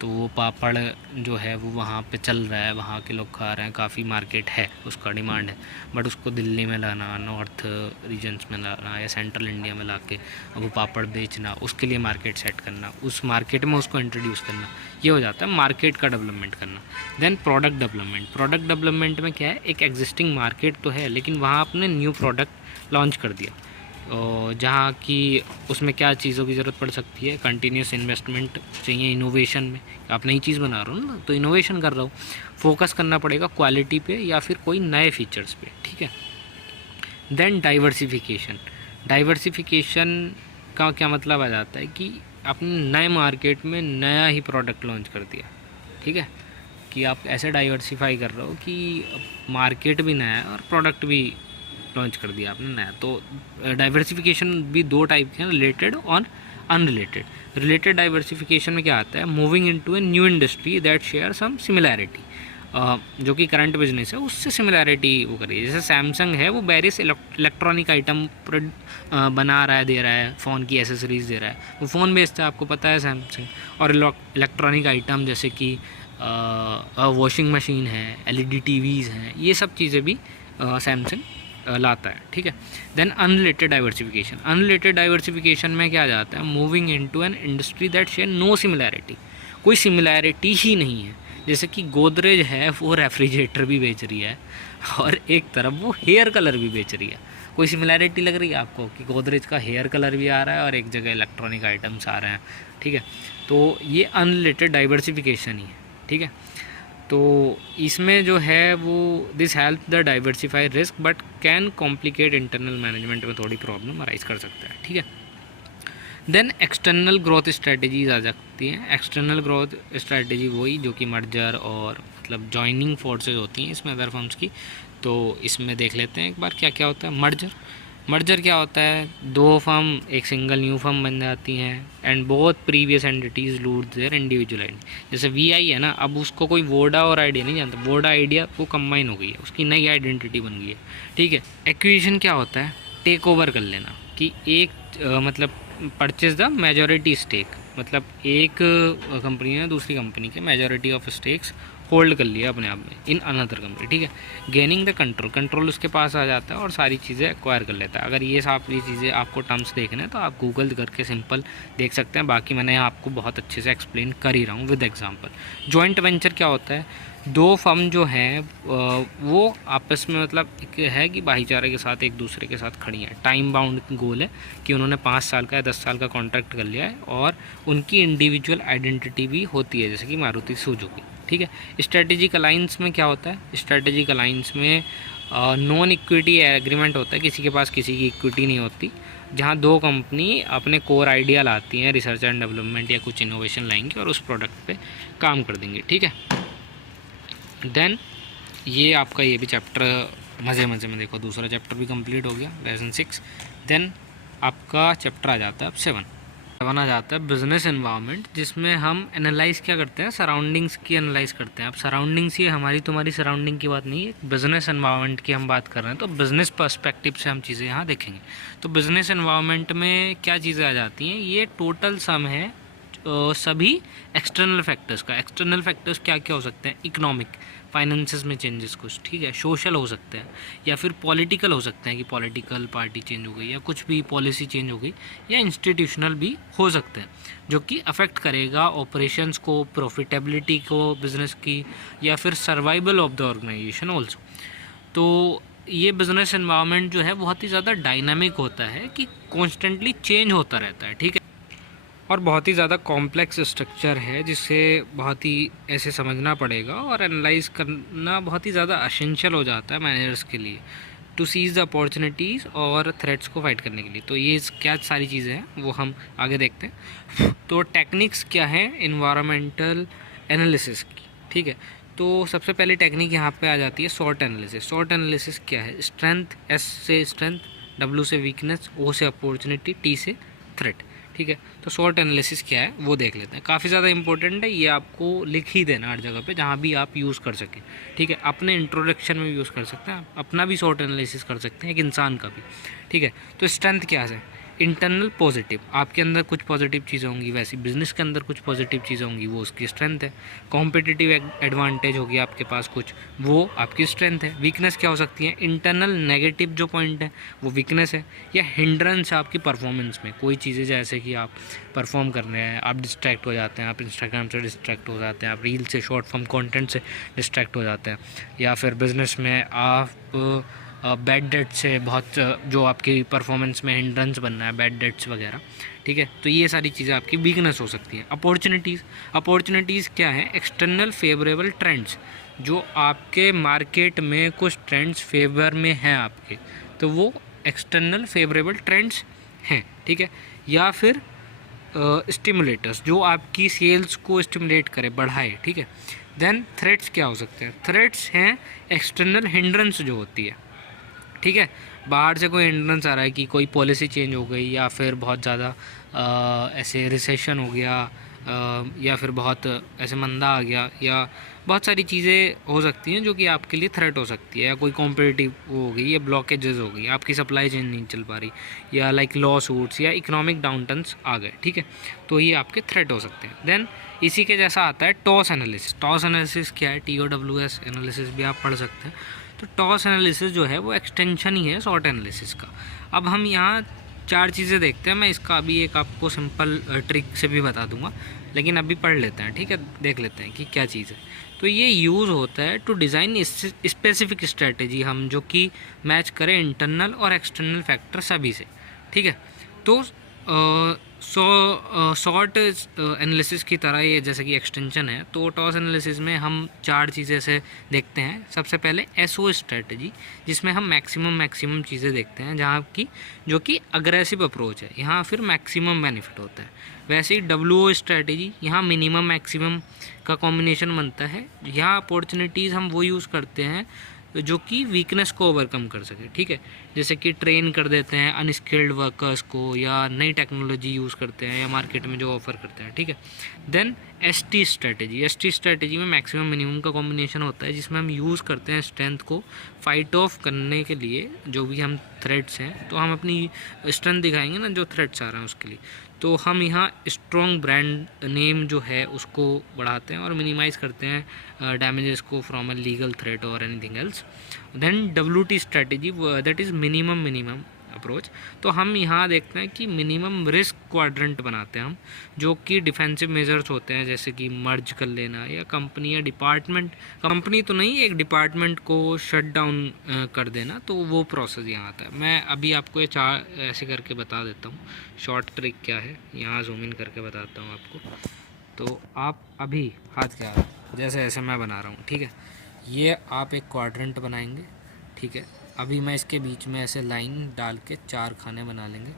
तो वो पापड़ जो है वो वहाँ पे चल रहा है, वहाँ के लोग खा रहे हैं, काफ़ी मार्केट है, उसका डिमांड है। बट उसको दिल्ली में लाना, नॉर्थ रीजन्स में लाना या सेंट्रल इंडिया में ला के वो पापड़ बेचना, उसके लिए मार्केट सेट करना, उस मार्केट में उसको इंट्रोड्यूस करना, ये हो जाता है मार्केट का डेवलपमेंट करना। Then product development. Product development में क्या है, एक एग्जिस्टिंग मार्केट तो है लेकिन वहाँ आपने न्यू प्रोडक्ट लॉन्च कर दिया, जहाँ की उसमें क्या चीज़ों की ज़रूरत पड़ सकती है, कंटिन्यूस इन्वेस्टमेंट चाहिए इनोवेशन में। आप नई चीज़ बना रहा हूँ ना, तो इनोवेशन कर रहा हूँ, फोकस करना पड़ेगा क्वालिटी पे या फिर कोई नए फीचर्स पे, ठीक है। Then diversification. डाइवर्सिफिकेशन का क्या मतलब आ जाता है कि आपने नए मार्केट में नया ही प्रोडक्ट लॉन्च कर दिया, ठीक है, कि आप ऐसे डाइवर्सिफाई कर रहे हो कि मार्केट भी नया है और प्रोडक्ट भी लॉन्च कर दिया आपने नया। तो डाइवर्सिफिकेशन भी दो टाइप के हैं, रिलेटेड और अनरिलेटेड। रिलेटेड डाइवर्सिफिकेशन में क्या आता है, moving into a new industry that share some similarity, जो कि करंट बिजनेस है उससे सिमिलैरिटी वो करिए। जैसे सैमसंग है, वो वेरियस इलेक्ट्रॉनिक आइटम बना रहा है, दे रहा है, फ़ोन की एसेसरीज़ दे रहा है, वो फ़ोन बेचता है, आपको पता है सैमसंग। और इलेक्ट्रॉनिक आइटम जैसे कि वॉशिंग मशीन है, एलईडी टीवीज़ हैं, ये सब चीज़ें भी सैमसंग लाता है, ठीक है। Then unrelated diversification. Unrelated diversification में क्या जाता है, moving into an industry that share no similarity, कोई सिमिलैरिटी ही नहीं है। जैसे कि गोदरेज है, वो रेफ्रिजरेटर भी बेच रही है और एक तरफ वो हेयर कलर भी बेच रही है। कोई सिमिलैरिटी लग रही है आपको कि गोदरेज का हेयर कलर भी आ रहा है और एक जगह इलेक्ट्रॉनिक आइटम्स आ रहे हैं, ठीक है। तो ये अनरिलेटेड डाइवर्सिफिकेशन ही है, ठीक है। तो इसमें जो है वो this help the diversify risk but can complicate internal management में थोड़ी प्रॉब्लम अराइज कर सकता है, ठीक है। देन एक्सटर्नल ग्रोथ स्ट्रेटजीज आ सकती हैं। एक्सटर्नल ग्रोथ स्ट्रेटजी वही जो कि मर्जर और मतलब जॉइनिंग फोर्सेज होती हैं इसमें अदर फर्म्स की। तो इसमें देख लेते हैं एक बार क्या क्या होता है मर्जर। मर्जर क्या होता है, दो फर्म एक सिंगल न्यू फर्म बन जाती हैं and both previous entities lose their individual identity. जैसे वीआई है ना, अब उसको कोई वोडा और आइडिया नहीं जानता, वोडा आइडिया वो कंबाइन हो गई है, उसकी नई आइडेंटिटी बन गई है, ठीक है। एक्विजिशन क्या होता है, टेक ओवर कर लेना, कि एक मतलब परचेज द मेजॉरिटी स्टेक, मतलब एक कंपनी ने दूसरी कंपनी के मेजॉरिटी ऑफ स्टेक्स होल्ड कर लिया अपने आप में इन अनदर कंपनी, ठीक है। गेनिंग द कंट्रोल, कंट्रोल उसके पास आ जाता है और सारी चीज़ें एक्वायर कर लेता है। अगर ये चीज़ें आपको टर्म्स देखने हैं तो आप गूगल करके सिंपल देख सकते हैं, बाकी मैंने आपको बहुत अच्छे से एक्सप्लेन कर ही रहा हूँ विद एग्जांपल। जॉइंट वेंचर क्या होता है, दो फर्म जो हैं वो आपस में मतलब एक है कि भाईचारे के साथ एक दूसरे के साथ खड़ी हैं। टाइम बाउंड गोल है कि उन्होंने 5 साल का या 10 साल का कॉन्ट्रैक्ट कर लिया है और उनकी इंडिविजुअल आइडेंटिटी भी होती है, जैसे कि मारुति सुजुकी, ठीक है। स्ट्रेटेजिक अलाइंस में क्या होता है, स्ट्रेटेजिक अलाइंस में नॉन इक्विटी एग्रीमेंट होता है, किसी के पास किसी की इक्विटी नहीं होती, जहाँ दो कंपनी अपने कोर आइडिया लाती हैं, रिसर्च एंड डेवलपमेंट या कुछ इनोवेशन लाएंगे और उस प्रोडक्ट पे काम कर देंगे, ठीक है। देन ये आपका ये भी चैप्टर मज़े में देखो, दूसरा चैप्टर भी कंप्लीट हो गया, लेसन 6। देन आपका चैप्टर आ जाता है अब 7 आ जाता है बिज़नेस एनवायरनमेंट, जिसमें हम एनालाइज क्या करते हैं, सराउंडिंग्स की एनालाइज करते हैं। अब सराउंडिंग्स ये हमारी तुम्हारी सराउंडिंग की बात नहीं है, बिज़नेस एनवायरनमेंट की हम बात कर रहे हैं, तो बिज़नेस पर्सपेक्टिव से हम चीज़ें यहाँ देखेंगे। तो बिज़नेस एनवायरनमेंट में क्या चीज़ें आ जाती हैं, ये टोटल सम है सभी एक्सटर्नल फैक्टर्स का। एक्सटर्नल फैक्टर्स क्या क्या हो सकते हैं, इकोनॉमिक, फाइनेंसेस में चेंजेस कुछ, ठीक है, सोशल हो सकते हैं या फिर पॉलिटिकल हो सकते हैं कि पॉलिटिकल पार्टी चेंज हो गई या कुछ भी पॉलिसी चेंज हो गई, या इंस्टीट्यूशनल भी हो सकते हैं जो कि अफेक्ट करेगा ऑपरेशंस को, प्रॉफिटेबिलिटी को बिज़नेस की, या फिर survival of the organization also. तो ये बिज़नेस एनवायरनमेंट जो है बहुत ही ज़्यादा डायनामिक होता है कि कॉन्स्टेंटली चेंज होता रहता है, ठीक है, और बहुत ही ज़्यादा कॉम्प्लेक्स स्ट्रक्चर है जिसे बहुत ही ऐसे समझना पड़ेगा और एनालाइज करना बहुत ही ज़्यादा असेंशियल हो जाता है मैनेजर्स के लिए टू सीज द अपॉर्चुनिटीज़ और थ्रेट्स को फाइट करने के लिए। तो ये क्या सारी चीज़ें हैं वो हम आगे देखते हैं। तो टेक्निक्स क्या है इन्वायरमेंटल एनालिसिस की, ठीक है। तो सबसे पहले टेक्निक यहाँ पे आ जाती है सॉर्ट एनालिसिस। सॉर्ट एनालिसिस क्या है, स्ट्रेंथ, एस से स्ट्रेंथ, डब्ल्यू से वीकनेस, ओ से अपॉर्चुनिटी, टी से थ्रेट, ठीक है। तो शॉर्ट एनालिसिस क्या है वो देख लेते हैं, काफ़ी ज़्यादा इंपॉर्टेंट है, ये आपको लिख ही देना हर जगह पे जहाँ भी आप यूज़ कर सकें, ठीक है। अपने इंट्रोडक्शन में यूज़ कर सकते हैं, अपना भी शॉर्ट एनालिसिस कर सकते हैं, एक इंसान का भी, ठीक है। तो स्ट्रेंथ क्या है, इंटरनल पॉजिटिव, आपके अंदर कुछ पॉजिटिव चीज़ें होंगी, वैसी बिजनेस के अंदर कुछ पॉजिटिव चीज़ें होंगी, वो उसकी स्ट्रेंथ है। कॉम्पिटिटिव एडवांटेज होगी आपके पास कुछ, वो आपकी स्ट्रेंथ है। वीकनेस क्या हो सकती है? इंटरनल नेगेटिव जो पॉइंट है वो वीकनेस है, या हिंड्रेंस है आपकी परफॉर्मेंस में। कोई चीज़ें जैसे कि आप परफॉर्म कर रहे हैं, आप डिस्ट्रैक्ट हो जाते हैं, आप इंस्टाग्राम से डिस्ट्रैक्ट हो जाते हैं, आप रील से, शॉर्ट फॉर्म कंटेंट से डिस्ट्रैक्ट हो जाते हैं, या फिर बिजनेस में आप बैड डेट से बहुत जो आपकी परफॉर्मेंस में हिंड्रेंस बनना है, बैड डेट्स वगैरह, ठीक है। तो ये सारी चीज़ें आपकी वीकनेस हो सकती हैं। अपॉर्चुनिटीज़ क्या है? एक्सटर्नल फेवरेबल ट्रेंड्स, जो आपके मार्केट में कुछ ट्रेंड्स फेवर में हैं आपके, तो वो एक्सटर्नल फेवरेबल ट्रेंड्स हैं, ठीक है। या फिर स्टिमुलेटर्स, जो आपकी सेल्स को स्टिमुलेट करे, बढ़ाए, ठीक है। देन थ्रेट्स क्या हो सकते हैं? थ्रेट्स हैं एक्सटर्नल हिंड्रेंस जो होती है, ठीक है। बाहर से कोई हिंड्रेंस आ रहा है कि कोई पॉलिसी चेंज हो गई, या फिर बहुत ज़्यादा ऐसे रिसेशन हो गया, या फिर बहुत ऐसे मंदा आ गया, या बहुत सारी चीज़ें हो सकती हैं जो कि आपके लिए थ्रेट हो सकती है। या कोई कॉम्पिटिटिव हो गई, या ब्लॉकेजेस हो गई, आपकी सप्लाई चेन नहीं चल पा रही, या लाइक लॉ सूट्स, या इकोनॉमिक डाउनटर्न्स आ गए, ठीक है। तो ये आपके थ्रेट हो सकते हैं। देन इसी के जैसा आता है टॉस एनालिसिस। टॉस एनालिसिस क्या है? TOWS एनालिसिस भी आप पढ़ सकते हैं। तो टॉस एनालिसिस जो है वो एक्सटेंशन ही है शॉर्ट एनालिसिस का। अब हम यहाँ 4 चीज़ें देखते हैं। मैं इसका अभी एक आपको सिंपल ट्रिक से भी बता दूंगा, लेकिन अभी पढ़ लेते हैं, ठीक है। देख लेते हैं कि क्या चीज़ है। तो ये यूज़ होता है टू डिज़ाइन स्पेसिफिक स्ट्रेटजी, हम जो कि मैच करें इंटरनल और एक्सटर्नल फैक्टर सभी से, ठीक है। तो शॉर्ट एनालिसिस की तरह ये जैसे कि एक्सटेंशन है, तो टॉस एनालिसिस में हम 4 चीज़ें से देखते हैं। सबसे पहले SO स्ट्रेटजी, जिसमें हम मैक्सिमम चीज़ें देखते हैं, जहाँ की जो कि अग्रेसिव अप्रोच है, यहाँ फिर मैक्सिमम बेनिफिट होता है। वैसे ही WO स्ट्रेटजी, यहाँ मिनिमम मैक्सिमम का कॉम्बिनेशन बनता है। यहाँ अपॉर्चुनिटीज़ हम वो यूज़ करते हैं जो कि वीकनेस को ओवरकम कर सके, ठीक है। जैसे कि ट्रेन कर देते हैं अनस्किल्ड वर्कर्स को, या नई टेक्नोलॉजी यूज़ करते हैं, या मार्केट में जो ऑफर करते हैं, ठीक है। देन ST स्ट्रेटजी में मैक्सिमम मिनिमम का कॉम्बिनेशन होता है, जिसमें हम यूज़ करते हैं स्ट्रेंथ को फाइट ऑफ करने के लिए, जो भी हम थ्रेट्स हैं, तो हम अपनी स्ट्रेंथ दिखाएंगे ना जो थ्रेट्स आ रहे हैं उसके लिए। तो हम यहाँ स्ट्रॉन्ग ब्रांड नेम जो है उसको बढ़ाते हैं और मिनिमाइज़ करते हैं डैमेजेस को फ्रॉम अ लीगल थ्रेट और anything else. Then WT strategy, that is minimum approach. तो हम यहाँ देखते हैं कि मिनिमम रिस्क क्वाड्रेंट बनाते हैं हम, जो कि डिफेंसिव मेजर्स होते हैं, जैसे कि मर्ज कर लेना, या कंपनी या डिपार्टमेंट, कंपनी तो नहीं, एक डिपार्टमेंट को शट डाउन कर देना, तो वो प्रोसेस यहाँ आता है। मैं अभी आपको ये 4 ऐसे करके बता देता हूँ। शॉर्ट ट्रिक क्या है, यहाँ जूम इन करके बताता हूँ आपको। तो आप अभी हाथ क्या, जैसे ऐसे मैं बना रहा हूँ, ठीक है। ये आप एक क्वाड्रेंट बनाएंगे, ठीक है। अभी मैं इसके बीच में ऐसे लाइन डाल के 4 खाने बना लेंगे।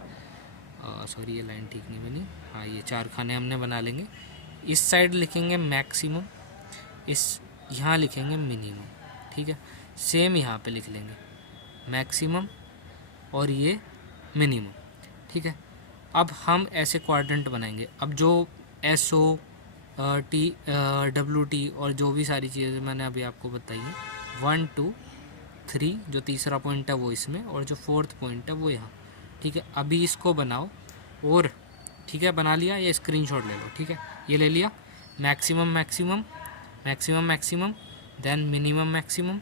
सॉरी, ये लाइन ठीक नहीं बनी। हाँ, ये 4 खाने हमने बना लेंगे। इस साइड लिखेंगे मैक्सिमम, इस यहाँ लिखेंगे मिनिमम, ठीक है। सेम यहाँ पे लिख लेंगे मैक्सिमम और ये मिनिमम, ठीक है। अब हम ऐसे क्वाड्रेंट बनाएंगे। अब जो SO WT और जो भी सारी चीज़ें मैंने अभी आपको बताई है, 1 2 3, जो तीसरा पॉइंट है वो इसमें, और जो 4th पॉइंट है वो यहाँ, ठीक है। अभी इसको बनाओ, और ठीक है, बना लिया, ये स्क्रीनशॉट ले लो, ठीक है। ये ले लिया, maximum maximum, then minimum maximum,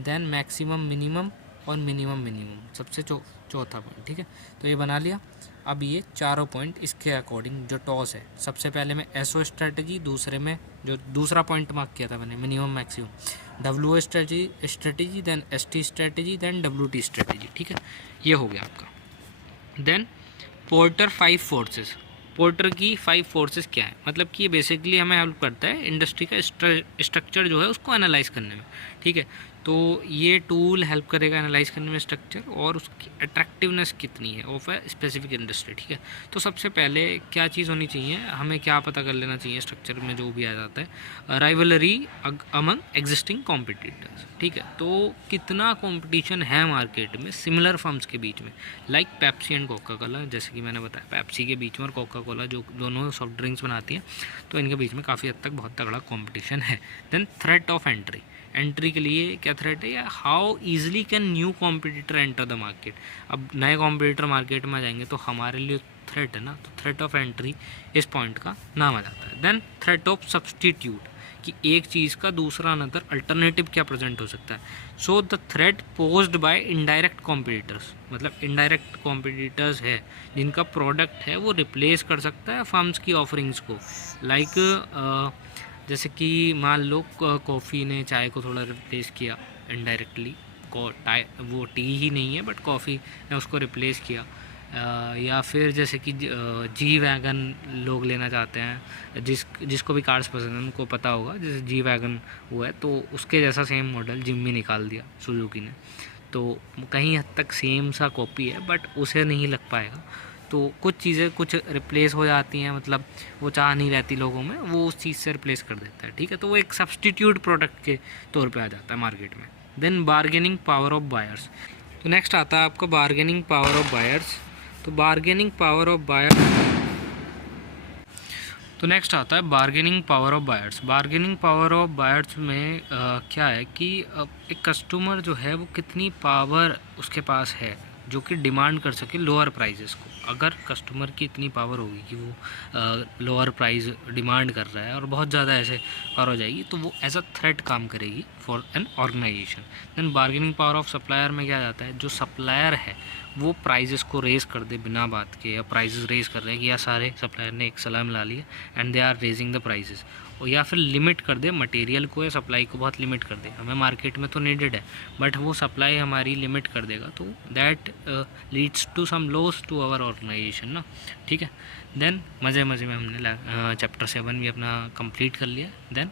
then maximum minimum, और मिनिमम सबसे चौथा पॉइंट, ठीक है। तो ये बना लिया। अब ये चारों पॉइंट इसके अकॉर्डिंग जो टॉस है, सबसे पहले मैं SO स्ट्रेटजी, दूसरे में जो दूसरा पॉइंट मार्क किया था मैंने minimum maximum, WO strategy, then ST strategy, then WT strategy, ठीक है। ये हो गया आपका। Then porter 5 forces. पोर्टर की 5 फोर्सेस क्या है? मतलब कि ये बेसिकली हमें हेल्प करता है इंडस्ट्री का स्ट्रक्चर जो है उसको एनालाइज करने में, ठीक है। तो ये टूल हेल्प करेगा एनालाइज करने में स्ट्रक्चर, और उसकी अट्रैक्टिवनेस कितनी है ऑफ ए स्पेसिफिक इंडस्ट्री, ठीक है। तो सबसे पहले क्या चीज़ होनी चाहिए, हमें क्या पता कर लेना चाहिए स्ट्रक्चर में जो भी आ जाता है, राइवलरी अमंग एग्जिस्टिंग कॉम्पिटिटर्स, ठीक है। तो कितना कॉम्पिटिशन है मार्केट में सिमिलर फर्म्स के बीच में, like Pepsi and Coca Cola, जैसे कि मैंने बताया पेप्सी के बीच में और कोका कोला जो दोनों सॉफ्ट ड्रिंक्स बनाती हैं, तो इनके बीच में काफ़ी हद तक बहुत तगड़ा कॉम्पिटिशन है। देन थ्रेट ऑफ एंट्री के लिए क्या क्या थ्रेट है, या how easily can new competitor enter the market. अब नए कॉम्पिटिटर मार्केट में आ जाएंगे तो हमारे लिए थ्रेट है ना, तो थ्रेट ऑफ एंट्री इस पॉइंट का नाम आ जाता है। देन थ्रेट ऑफ सब्सटीट्यूट, कि एक चीज़ का दूसरा अनदर अल्टरनेटिव क्या प्रेजेंट हो सकता है। So the threat posed by indirect competitors, मतलब इनडायरेक्ट कॉम्पिटिटर्स है जिनका प्रोडक्ट है वो रिप्लेस कर सकता है फर्म्स की ऑफरिंग्स को। लाइक जैसे कि मान लो कॉफ़ी ने चाय को थोड़ा रिप्लेस किया इनडायरेक्टली, वो टी ही नहीं है बट कॉफ़ी ने उसको रिप्लेस किया। या फिर जैसे कि जी वैगन लोग लेना चाहते हैं, जिसको भी कार्स पसंद है उनको पता होगा, जैसे जी वैगन हुआ है तो उसके जैसा सेम मॉडल जिम्मी निकाल दिया सुजुकी ने, तो कहीं हद तक सेम सा कॉपी है बट उसे नहीं लग पाएगा। तो कुछ चीज़ें कुछ रिप्लेस हो जाती हैं, मतलब वो चाह नहीं रहती लोगों में, वो उस चीज़ से रिप्लेस कर देता है, ठीक है। तो वो एक सब्सटीट्यूट प्रोडक्ट के तौर पे आ जाता है मार्केट में। Then bargaining power of buyers, तो नेक्स्ट आता है आपका बार्गेनिंग पावर ऑफ बायर्स। तो बार्गेनिंग पावर ऑफ बायर्स, तो नेक्स्ट आता है bargaining power of buyers. Bargaining power of buyers में क्या है कि एक कस्टमर जो है वो कितनी पावर उसके पास है जो कि डिमांड कर सके लोअर प्राइजेस को। अगर कस्टमर की इतनी पावर होगी कि वो लोअर प्राइस डिमांड कर रहा है और बहुत ज़्यादा ऐसे पावर हो जाएगी तो वो एज अ थ्रेट काम करेगी for an organization. Then bargaining power of supplier में क्या जाता है, जो सप्लायर है वो प्राइजेस को रेज़ कर दे बिना बात के, या प्राइजेस रेज़ कर रहे हैं कि या सारे सप्लायर ने एक सलाह मिला लिया and they are raising the prices, और या फिर लिमिट कर दे मटेरियल को या सप्लाई को, बहुत लिमिट कर दे। हमें मार्केट में तो नीडेड है बट वो सप्लाई हमारी लिमिट कर देगा, तो that leads to some loss to our organization ना, ठीक है। देन मज़े मज़े में हमने चैप्टर 7 भी अपना कंप्लीट कर लिया। देन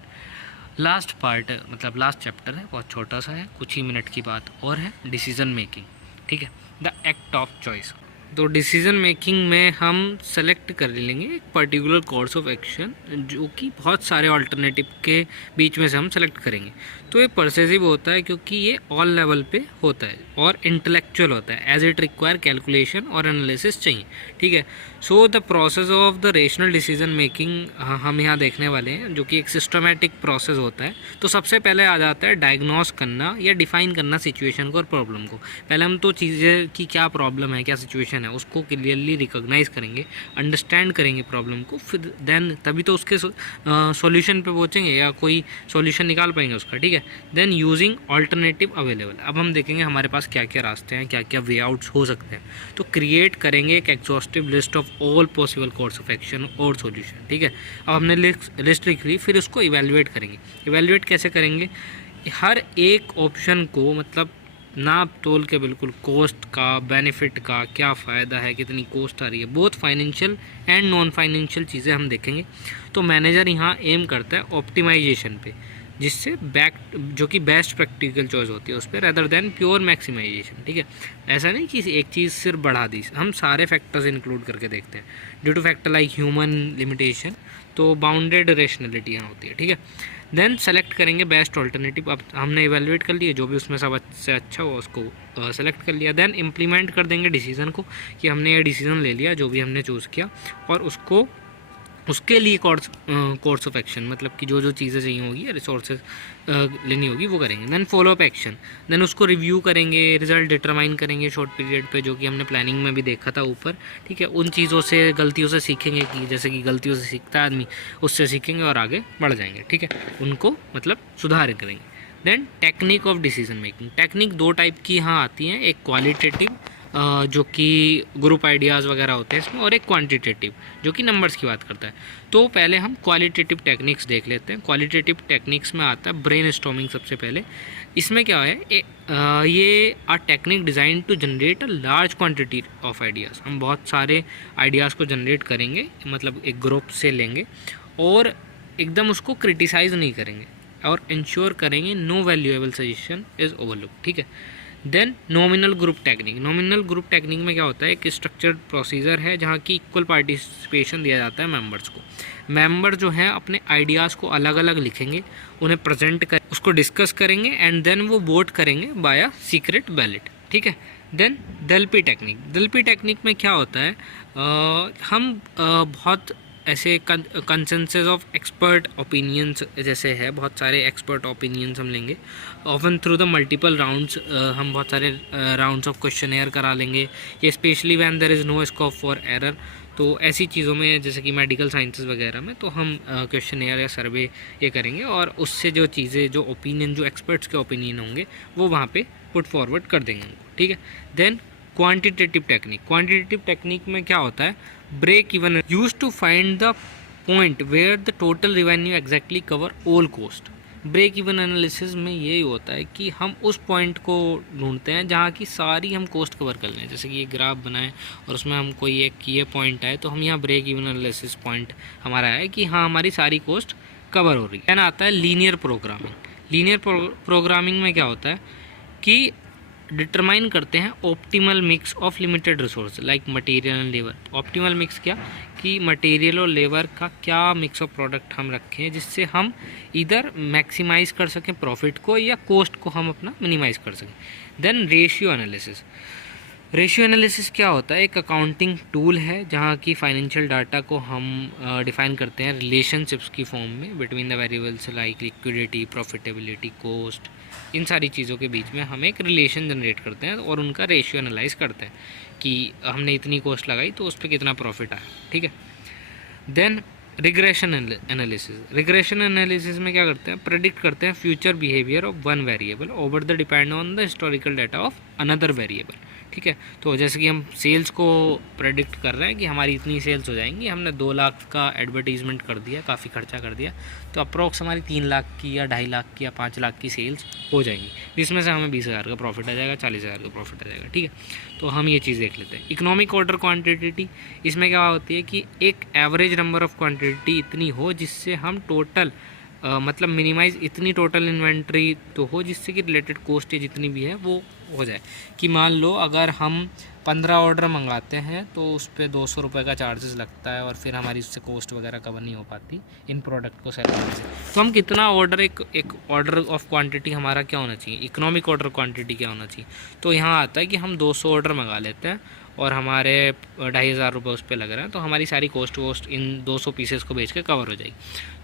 लास्ट पार्ट, मतलब लास्ट चैप्टर है, बहुत छोटा सा है, कुछ ही मिनट की बात और है, डिसीजन मेकिंग, ठीक है, द एक्ट ऑफ चॉइस। तो डिसीजन मेकिंग में हम सेलेक्ट कर लेंगे एक पर्टिकुलर कोर्स ऑफ एक्शन जो कि बहुत सारे अल्टरनेटिव के बीच में से हम सेलेक्ट करेंगे। तो ये परसेसिव होता है क्योंकि ये ऑल लेवल पे होता है और इंटेलेक्चुअल होता है, एज इट रिक्वायर कैलकुलेशन और एनालिसिस चाहिए, ठीक है। So the process of the rational decision making हम यहाँ देखने वाले हैं, जो कि एक सिस्टमेटिक प्रोसेस होता है। तो सबसे पहले आ जाता है डायग्नोस करना या डिफाइन करना सिचुएशन को और प्रॉब्लम को। पहले हम तो चीज़ें की क्या प्रॉब्लम है, क्या सिचुएशन है, उसको क्लियरली रिकॉग्नाइज करेंगे, अंडरस्टैंड करेंगे प्रॉब्लम को, फिर देन तभी तो उसके सॉल्यूशन पे पहुँचेंगे या कोई सॉल्यूशन निकाल पाएंगे उसका, ठीक है। देन यूजिंग ऑल्टरनेटिव अवेलेबल, अब हम देखेंगे हमारे पास क्या क्या रास्ते हैं, क्या क्या वे आउट्स हो सकते हैं। तो क्रिएट करेंगे एक exhaustive list of all possible course of action और सॉल्यूशन, ठीक है। अब हमने लिस्ट लिख ली, फिर उसको इवेल्युएट करेंगे। इवेल्युएट कैसे करेंगे, हर एक ऑप्शन को मतलब नाप तोल के बिल्कुल कॉस्ट का, बेनिफिट का, क्या फ़ायदा है, कितनी कॉस्ट आ रही है, both financial and non financial चीज़ें हम देखेंगे। तो मैनेजर यहाँ एम करता है ऑप्टिमाइजेशन पे, जिससे जो कि बेस्ट प्रैक्टिकल चॉइस होती है उस पर, रेदर देन प्योर मैक्सिमाइजेशन, ठीक है। ऐसा नहीं कि एक चीज़ सिर्फ बढ़ा दी, हम सारे फैक्टर्स इंक्लूड करके देखते हैं। Due two factor like human limitation, तो बाउंडेड रेशनलिटी यहाँ होती है, ठीक है। देन सेलेक्ट करेंगे बेस्ट ऑल्टरनेटिव। अब हमने इवेलुएट कर लिए, जो भी उसमें सबसे अच्छा हो उसको सेलेक्ट कर लिया। देन इम्प्लीमेंट कर देंगे डिसीज़न को, कि हमने ये डिसीज़न ले लिया जो भी हमने चूज़ किया, और उसको उसके लिए कोर्स ऑफ एक्शन, मतलब कि जो जो चीज़ें चाहिए होगी या रिसोर्सेज लेनी होगी वो करेंगे। Then follow up action, then उसको रिव्यू करेंगे, रिजल्ट डिटरमाइन करेंगे शॉर्ट पीरियड पे, जो कि हमने प्लानिंग में भी देखा था ऊपर, ठीक है। उन चीज़ों से, गलतियों से सीखेंगे, कि जैसे कि गलतियों से सीखता है आदमी, उससे सीखेंगे और आगे बढ़ जाएंगे, ठीक है। उनको मतलब सुधार करेंगे। Then technique of decision making, technique दो टाइप की यहाँ आती हैं, एक क्वालिटेटिव जो कि ग्रुप आइडियाज़ वगैरह होते हैं इसमें, और एक क्वांटिटेटिव जो कि नंबर्स की बात करता है। तो पहले हम क्वालिटेटिव टेक्निक्स देख लेते हैं। क्वालिटेटिव टेक्निक्स में आता है ब्रेन स्टॉर्मिंग सबसे पहले। इसमें क्या है, ये आ technique design to generate a large quantity of ideas. हम बहुत सारे आइडियाज़ को जनरेट करेंगे, मतलब एक ग्रुप से लेंगे और एकदम उसको क्रिटिसाइज़ नहीं करेंगे, और इंश्योर करेंगे no valuable suggestion is overlook, ठीक है। Then nominal group technique, nominal group technique में क्या होता है, एक स्ट्रक्चर्ड प्रोसीजर है जहाँ की इक्वल पार्टिसिपेशन दिया जाता है मेंबर्स को। मेंबर जो है अपने आइडियाज़ को अलग अलग लिखेंगे, उन्हें प्रेजेंट कर, उसको डिस्कस करेंगे एंड देन वो वोट करेंगे बाय सीक्रेट बैलेट, ठीक है। देन दलपी टेक्निक, दलपी टेक्निक में क्या होता है, हम बहुत ऐसे कंसेंसस ऑफ एक्सपर्ट ओपिनियंस जैसे है, बहुत सारे एक्सपर्ट ओपिनियंस हम लेंगे। Often through the multiple rounds, हम बहुत सारे राउंड्स ऑफ क्वेश्चनेयर करा लेंगे, ये specially when there is no scope for error. तो ऐसी चीज़ों में जैसे कि मेडिकल साइंसेस वगैरह में तो हम क्वेश्चनेयर या सर्वे ये करेंगे, और उससे जो चीज़ें, जो ओपिनियन, जो एक्सपर्ट्स के ओपिनियन होंगे वो वहाँ पे पुट फॉरवर्ड कर देंगे उनको, ठीक है। Then quantitative technique. Quantitative technique में क्या होता है, break even use to find the point where the total revenue exactly cover all cost. Break even analysis में यही होता है कि हम उस पॉइंट को ढूंढते हैं जहाँ की सारी हम कोस्ट कवर कर लें। जैसे कि ये ग्राफ बनाएं और उसमें हम कोई एक ये पॉइंट आए, तो हम यहाँ ब्रेक इवन एनालिसिस पॉइंट हमारा है कि हाँ हमारी सारी कोस्ट कवर हो रही है। देन आता है लीनियर प्रोग्रामिंग। लीनियर प्रोग्रामिंग में क्या होता है कि डिटरमाइन करते हैं optimal mix of limited resource like material and labour. Optimal mix क्या, कि मटेरियल और लेबर का क्या मिक्स ऑफ प्रोडक्ट हम रखें जिससे हम इधर मैक्सिमाइज़ कर सकें प्रॉफिट को या कोस्ट को हम अपना मिनिमाइज़ कर सकें। Then ratio analysis. Ratio analysis क्या होता है, एक अकाउंटिंग टूल है जहाँ की फाइनेंशियल डाटा को हम डिफाइन करते हैं रिलेशनशिप्स की फॉर्म में between the variables like liquidity, profitability, cost. इन सारी चीज़ों के बीच में हम एक रिलेशन जनरेट करते हैं और उनका रेशियो एनालाइज करते हैं कि हमने इतनी कोस्ट लगाई तो उस पर कितना प्रॉफिट आया, ठीक है। Then regression analysis. Regression analysis में क्या करते हैं, प्रेडिक्ट करते हैं future behaviour of one variable over the depend on the historical data of another variable, ठीक है। तो जैसे कि हम सेल्स को प्रेडिक्ट कर रहे हैं कि हमारी इतनी सेल्स हो जाएंगी, हमने 2 लाख का एडवर्टीजमेंट कर दिया, काफ़ी खर्चा कर दिया, तो अप्रॉक्स हमारी 3 लाख की या 2.5 लाख की या 5 लाख की सेल्स हो जाएंगी, जिसमें से हमें 20,000 का प्रॉफिट आ जाएगा, 40,000 का प्रॉफिट आ जाएगा, ठीक है। तो हम ये चीज़ देख लेते हैं। इकोनॉमिक ऑर्डर क्वान्टिटी, इसमें क्या होती है कि एक एवरेज नंबर ऑफ क्वान्टिटी इतनी हो जिससे हम टोटल मतलब मिनिमाइज़ इतनी टोटल इन्वेंट्री तो हो जिससे कि रिलेटेड कॉस्ट जितनी भी है वो हो जाए। कि मान लो अगर हम 15 ऑर्डर मंगाते हैं तो उस पर 200 रुपये का चार्जेस लगता है और फिर हमारी उससे कॉस्ट वगैरह कवर नहीं हो पाती इन प्रोडक्ट को सेल करने से। तो हम कितना ऑर्डर, एक ऑर्डर ऑफ क्वांटिटी हमारा क्या होना चाहिए, इकोनॉमिक ऑर्डर क्वांटिटी क्या होना चाहिए। तो यहाँ आता है कि हम 200 ऑर्डर मंगा लेते हैं और हमारे 2,500 रुपये उस पर लग रहे हैं, तो हमारी सारी कॉस्ट वोस्ट इन 200 पीसेस को बेच के कवर हो जाएगी।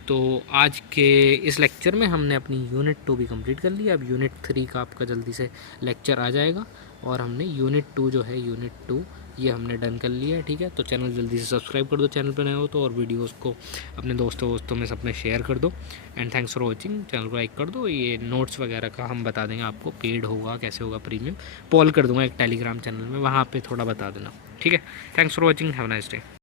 तो आज के इस लेक्चर में हमने अपनी यूनिट 2 भी कंप्लीट कर लिया। अब यूनिट 3 का आपका जल्दी से लेक्चर आ जाएगा और हमने यूनिट 2 जो है, यूनिट 2 ये हमने डन कर लिया है, ठीक है। तो चैनल जल्दी से सब्सक्राइब कर दो चैनल पर नए हो तो, और वीडियोस को अपने दोस्तों में सबने शेयर कर दो। And thanks for watching. Channel को लाइक कर दो। ये नोट्स वगैरह का हम बता देंगे आपको, पेड होगा कैसे होगा, प्रीमियम पोल कर दूंगा एक टेलीग्राम चैनल में, वहाँ पर थोड़ा बता देना, ठीक है। Thanks for watching, have a nice day.